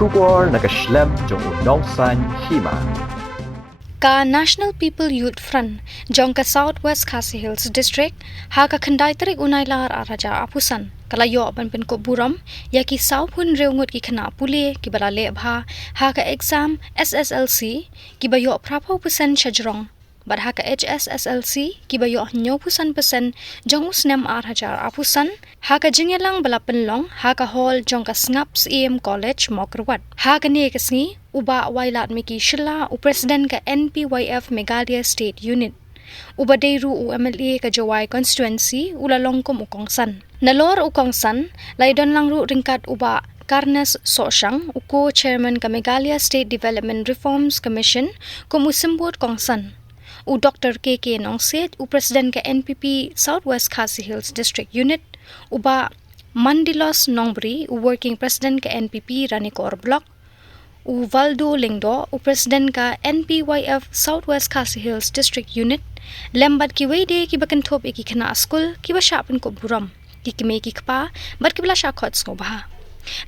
Shubor nakaslem jong unongsan Hima. Ka National People Youth Front jong ka Southwest Khasi Hills District ha ka khandai tarik unai lar araja apusan kalayo ban Pynkup Burom ya ki saupun reungut ki khana Pule ki balale bha ha ka exam SSLC ki bayo prapo persen shajrong bad ha ka HSSLC ki bayo 90% jong usnem araja apusan ha ka jingelang balapen long ha ka hall jong ka Snaps EM College Mawkyrwat ha ka ne kasngi uba wailat miki shilla u president ka Npyf Meghalaya State Unit uba deiru u MLA ka Jawai constituency ulalongkom ukongsan nalor ukongsan laidon langru ringkat uba Karnes Soshang uko chairman ka Meghalaya State Development Reforms Commission kumusimbut kongsan u Dr. KK Nongset u president ka NPP Southwest Khasi Hills District Unit uba Mandilos Nongbri u working president ka NPP Ranikor Block u Valdo Lingdo u president ka Npyf Southwest Khasi Hills District Unit lembat ki wede ki bakantop iki khana school ki basha Pynkup Burom ki kime ki kpa bat ki blasha khots ngobha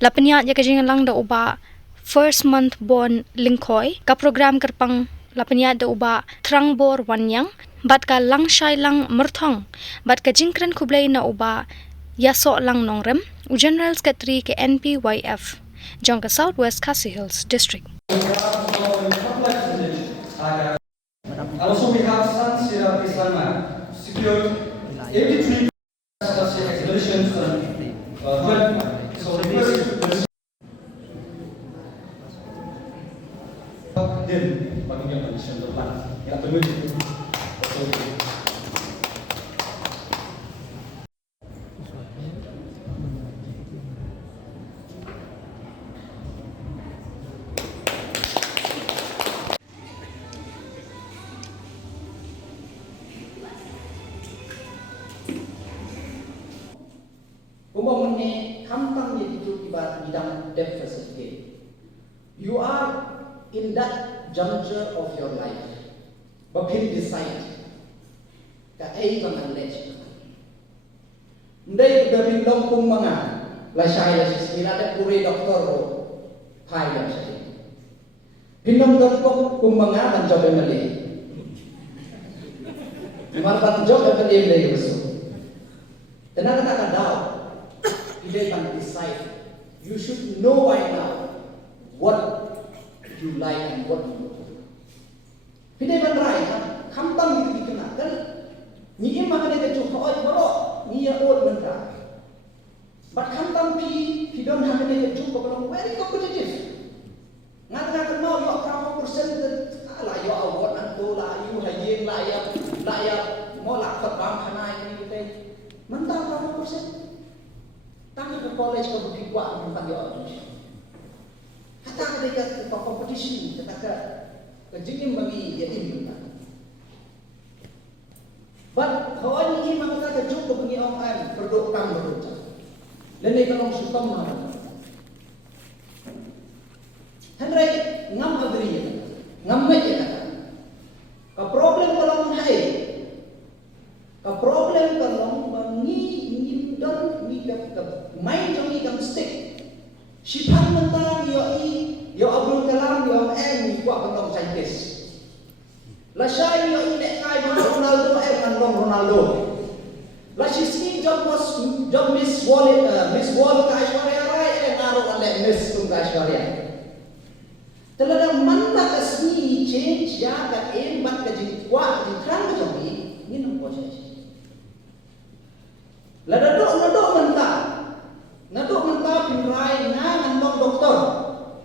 lapnya ya ka jingalang da uba first month born lingkoi ka program kerpang lapnya da uba trangbor wanyang bat ka langshai lang merthong bat ka jingkran khublai na uba yaso lang nongrem u general secretary ke Npyf jong ka Southwest Khasi Hills District. Also, we have Samla secured 83 expeditions and so the first din pagiging condition of land. Yeah, you are in that juncture of your life, but please decide that I can manage. Ndai dari longkung mga la saya sila ada puri doktor pai yang saya. Pinong doktor kung mga mencoba mali. Marpat job apa dia lagi besok. Tenang tak kadau. Dia can decide. You should know by now what you like and what you don't. Pidai bandrai kan, kampang itu dikenal kan. Ni emang ada kecuali kau borok, ni ya old bandrai. But kampang pi don't have any kecuali kau very competitive. Ngat mau yo berapa persen lah yo award antu lah you hayeng lah ya mau lah terbang kana ini kita. Mentang berapa persen? Tapi ke college kau bukti kuat mentang yo audition. Kata mereka ke competition, kata ke jingin bagi jadi minta. But kawan ini maka kata cukup bagi orang berdokang berdoa. Lain kalau suka mana? Henry ngam agri, ngam aja kata. Ke problem kalau menghai, ke problem kalau mengi don ni ke main jom ni kam stick. Sipan mentang yo Abdul Kalam yo ni kuat bentang saintis. La syai yo nek kai Ronaldo kan Ronaldo. La sisi job Miss World ka Aishwarya Rai ngaruh ale Miss tung ka Aishwarya. Teladang mana kasni change ya ka bat ka jin kuat jin kran ka jomi ni nam posisi. La dadok mentah pinrai nang doktor.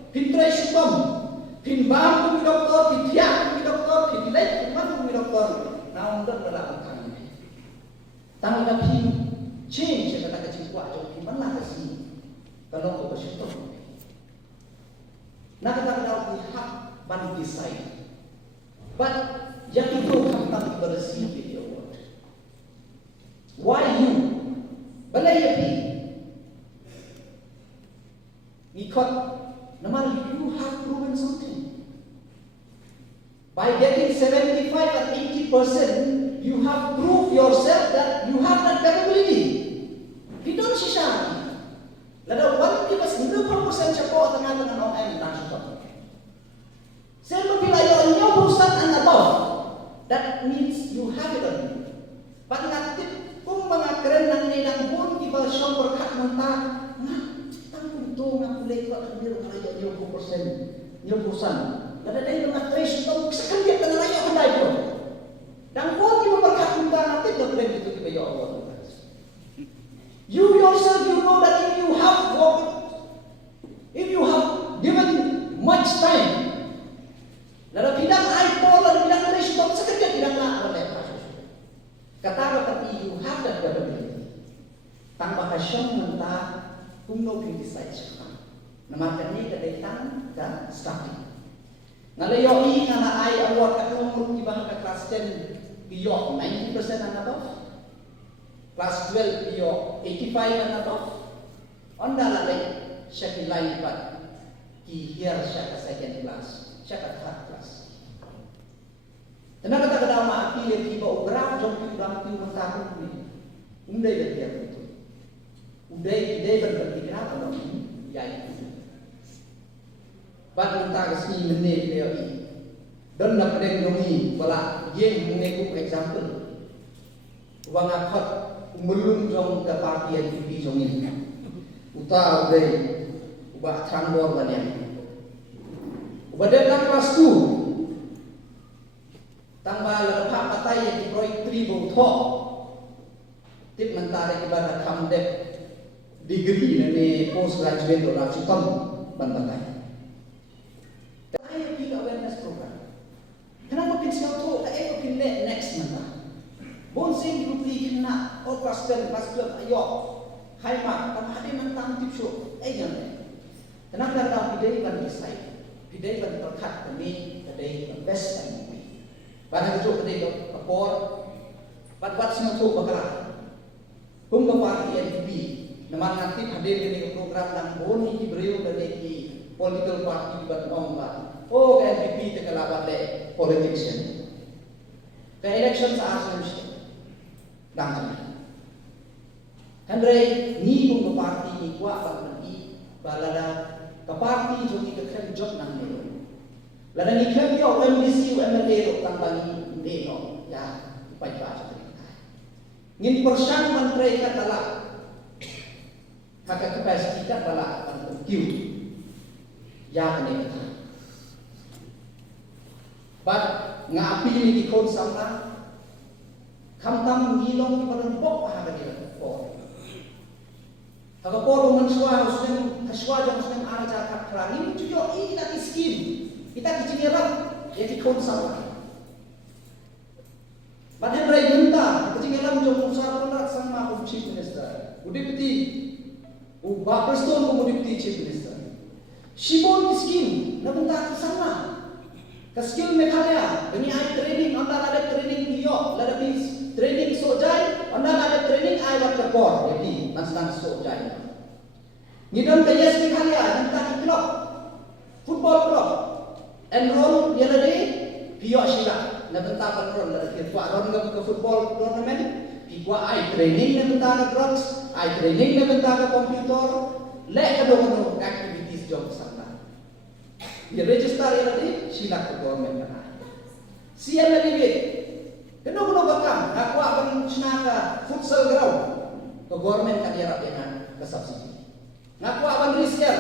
Pintrai syukum, pinbang kumi doktor, pintiak kumi doktor, pintilek kumi doktor. Nah, untuk dalam kami. Tanggal pin change kata kecil kuat jauh mana kasih kalau kau bersyukur. Nah, kata hak ban decide. But yang itu kami bersih video word. Why you? Balai api. Ikut. Namal, you have proven something. By getting 75 or 80%, you have proved yourself that you have that capability. You don't shisha. Lalu 1% siya po tengah-tengah untung nga Pule ko at biro kalayo niyo ko persen. Kada dai na trace to sekali ta kalayo ka dai ko. Dan ko ti maperkatunta natin na plan itu kayo Allah. You yourself you know that if you have worked, if you have given much time, lalu bidang iPhone, lalu bidang trace to sekali bidang na oleh kata berarti you have that capability. Tanpa kasyong mentah kung criticize ka. Namakan ni kadai tang ka starting. Ngalayo nga na ay award ka kung ibang ka class 10 piyo 90% and above. Class 12 piyo 85 and above. Onda lalay siya kilay pat here siya ka second class, siya ka third class. Tenaga tak ada mak pilih tiba ubram jom ubram tu mentah ni. Undai dia itu. Undai dia berarti kenapa dong? Ya itu. Bad mentah kesini menit dia ini. Dan nak pedeng dongi bala yang mengeku example. Wang akhat melum jong ke parti NPyf jong ini. Uta undai ubah trangbor banyak. Ubah datang kelas 2. Tambah lepas patai yang diproyek tribu thok tip mentara ibarat kamdek degree ni postgraduate orang cutam bantai. Dan ayah juga awareness program. Kenapa pinsel tu? Tak pin next mentah. Bonsing grupi kena kelas 10 kelas 12 ayo Hima tambah ada mentang tip show. Jangan. Kenapa dah bidai ban decide. Bidai ban terkat kami kedai best time. Pada itu ketika kapor, buat semua tu bakal. Hingga parti NPyf, nama nanti hadir di program dan boni di beliau dan di political party buat ngomong. Oh, NPyf terkalabat le politician. Ke election saat semestinya, dangkan. Henry ni hingga parti ni kuat nanti balada ke parti jadi kekan job nang ni. Lalu ni kami OMDC, UMLA itu tambah ni no, ya, upaya apa? Ngin persian menteri katalah, kakak kapasiti katalah untuk kiu, ya ni kita. But ngapi ni di kon Samla, kamtam ngilong pada bok apa dia por. Kakak por mensuah jom ada cakap kerani, itu jo ini lagi skim. Kita kecil orang yang dikon sama. Badan rai minta kecil orang jom usah pernah sama chief minister. Udipti, ubah preston udipti chief minister. Shibon skim, nak minta sama. Skill Meghalaya, ini ada training, anda ada training dia, ada training sojai, anda ada training ayat kekor, jadi nasdan sojai. Nidon kayas Meghalaya, minta klub, football club. Enroll dia lagi pihak sila nak tentang enroll dari pihak enroll ke football tournament pihak training nak tentang drugs training nak tentang komputer lek kedua activities job sana dia register dia lagi sila ke government mana siapa lagi bit kedua bakam aku akan senaka futsal ground ke government kan dia rapian ke subsidi ngaku akan riskan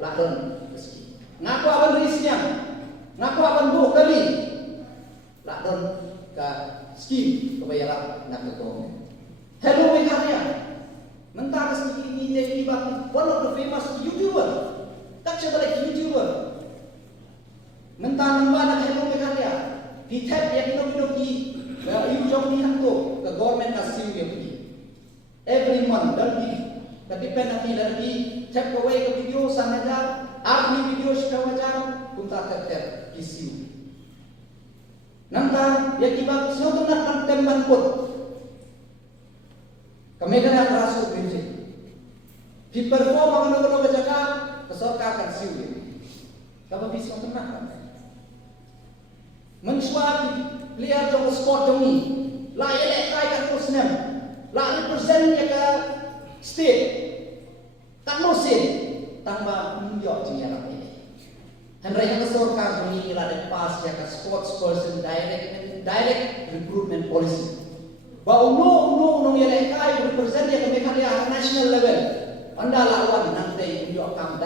lahan meski ngaku akan riskan ngaku akan buh kali lakon ke skim kebayaran nak ketemu. Hello Meghalaya, mentang skim ini jadi one of the famous YouTuber, tak sebagai YouTuber. Mentang nama nak Hello Meghalaya, pitap yang kino-kino jom ni hantu ke government kasih dia pergi. Every month dan tapi penalti dari tap away ke video sanaja, army video sekawajar, kunta ter issue. Nanta ya kiba sio nak temban put. Kami kena rasu prinsip. Di perform ang ke jaga peserta kan siu. Kapa bisa tenang. Mensuat lihat jong sport jong ni. La elek kai kan kusnem. La represent ya ke state. Tak musim tambah munjok jiara ini. Henry yang kesorkan ini ada pas ya ke sports person direct recruitment policy. Bahwa no yang lekai represent ya ke Meghalaya national level. Anda lawan nanti munjok kam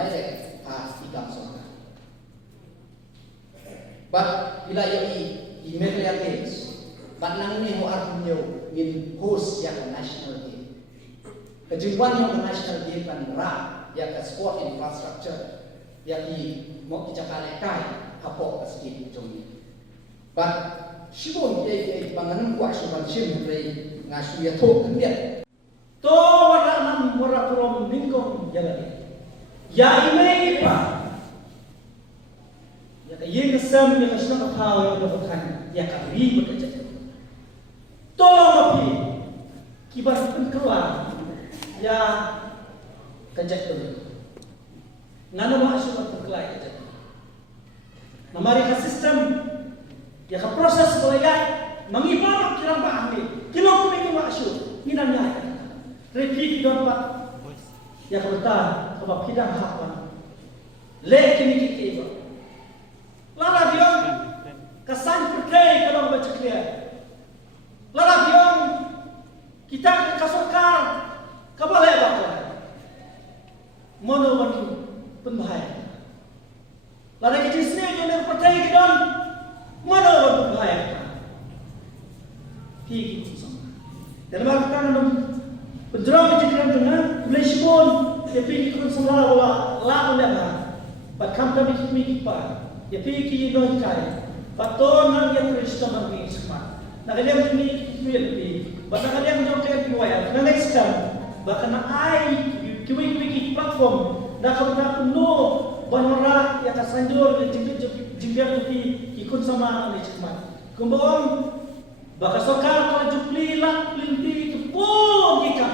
But ila i medal games, but nang ni ho arpunyo in host ya national game. Kejimpuan yang national game kan ra ya ka sport infrastructure ya mo kijakale kai hapo askin jong. But shibon ye banganam kwa shuban shim rei ngasu ya thok kan to wara nam wara Burom ningkom jalani ya imei pa ya ka yeng sam ya ka shna thao ya ka khan ya ka ri ba ka jat to mapi kibar pun keluar ya ka jat to ngano ma asu ka kelai ka jat namari ka system ya ka proses boleh mengibang kirang pahami kilo kumini ma asu nginan ya repeat dapat ya kata sebab hidang hapan le kini kita lara biong kesan perkai kalau baca clear lara biong kita kasokar kabale bakal mono bagi penbahaya lara kita sini yang perkai kita mono berbahaya tinggi sama dalam artian Burom jadikan dengan Malaysia dia pergi ke Samla wala la ulama but kam kami kimi pa dia pergi no kai paton nang yang Kristen nang semua nak kalian kimi lebih bahkan kalian jom kai buaya na next time bahkan ai kimi platform nak kamu no banora ya kasanjor jimbiar lebih ikut sama ni semua kumbang bahkan sokar kalau jupli lah limpi pun ikam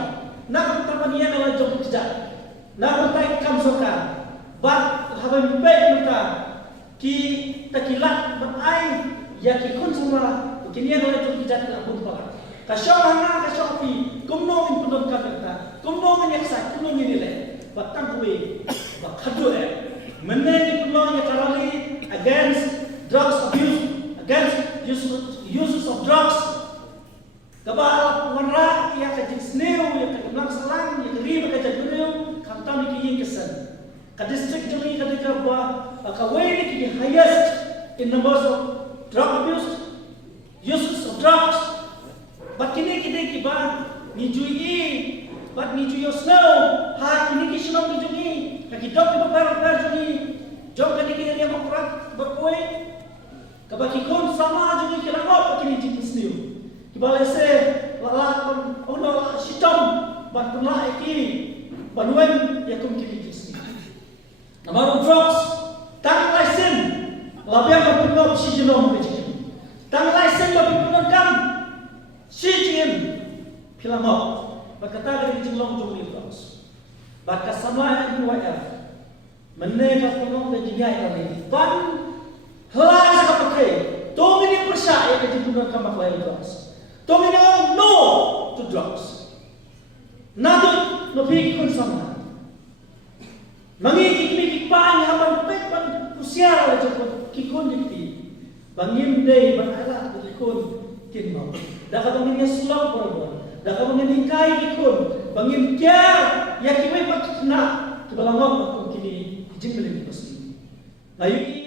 nak pertanian adalah job kerja nak pertai ikam sokar bat habis baik mereka ki takilat berai ya ki kun semua kini adalah job kerja tidak pun pala kasau hanga kasau pi kumno in pun kata kumno yang sa kumno ini le batang kuwe bat khadu meneni kumno yang karali against drugs abuse against uses of drugs kabal wanra ya ka jinsneu ya ka gamlang salang ya kari ka jaduneu kamtam ki kesan ka district jami ka dikarba ka way ki highest in numbers of drug abuse uses of drugs but kini ki ba ni jui but ni jui snow ha kini ki shino ni jui ka ki dok ni par jui jok ka ni ki ya mokrat berpoe ka ba ki kon sama jui ki langop kini jinsneu Kibalese lalakon ono sitom bat punla iki banwen yakum kibijis. Namaru drugs tang laisen labia kapunop si jinom bejikim. Tang laisen labi punakam si jim pilamok bakata dari jinglong jumli drugs. Bat kasamla Npyf meneka punong de jigai kali ban hlas kapakai tongini persya ya kejibunakam maklai drugs. Tong ini no to drugs. Nadut lebih kun sama. Mangikik mikik pan haman pet pan usia lah jemput kikun dikti. Bangim day banala kikun kinmo. Dah kata mengini sulam perempuan. Dah kata mengini kai kikun. Bangim kiar ya kiwai pak kena. Kebalangok aku kini izin beli pasti. Layu